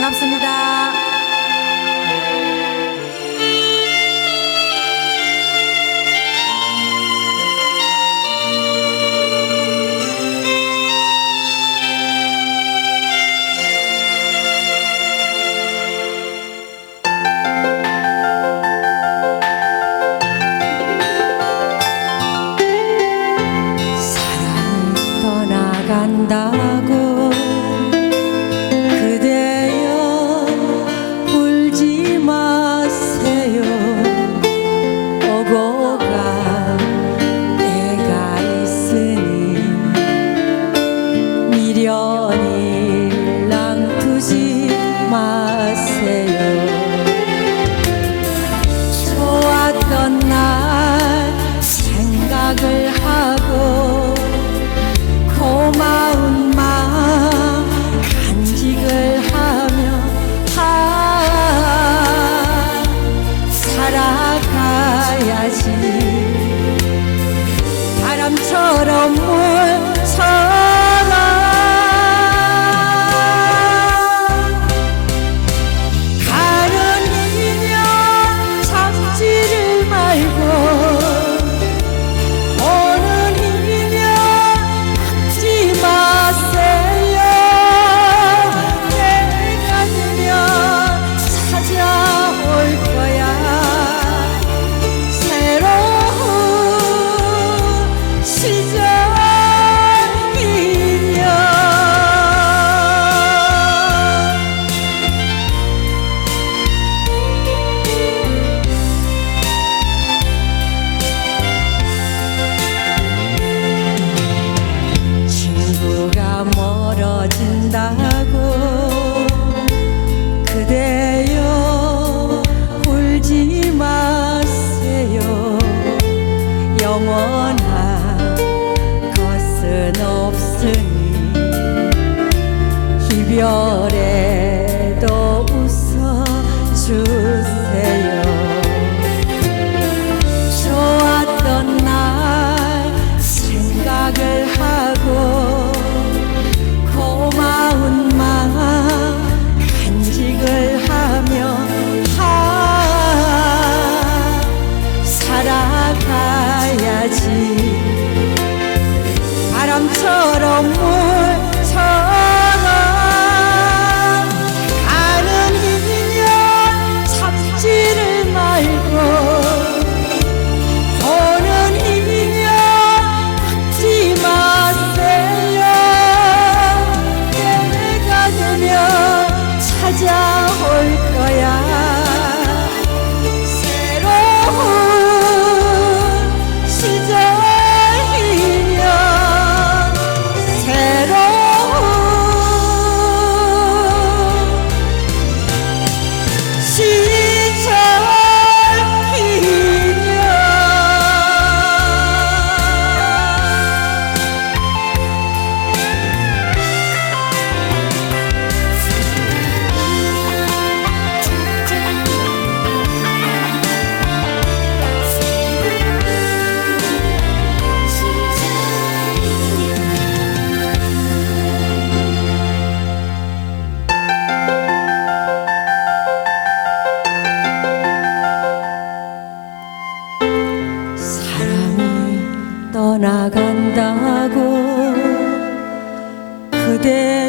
반갑습니다. 간다. 가야지. 바람처럼 물처럼 가는 이면 참지를 말고 바람 떠나간다고 그대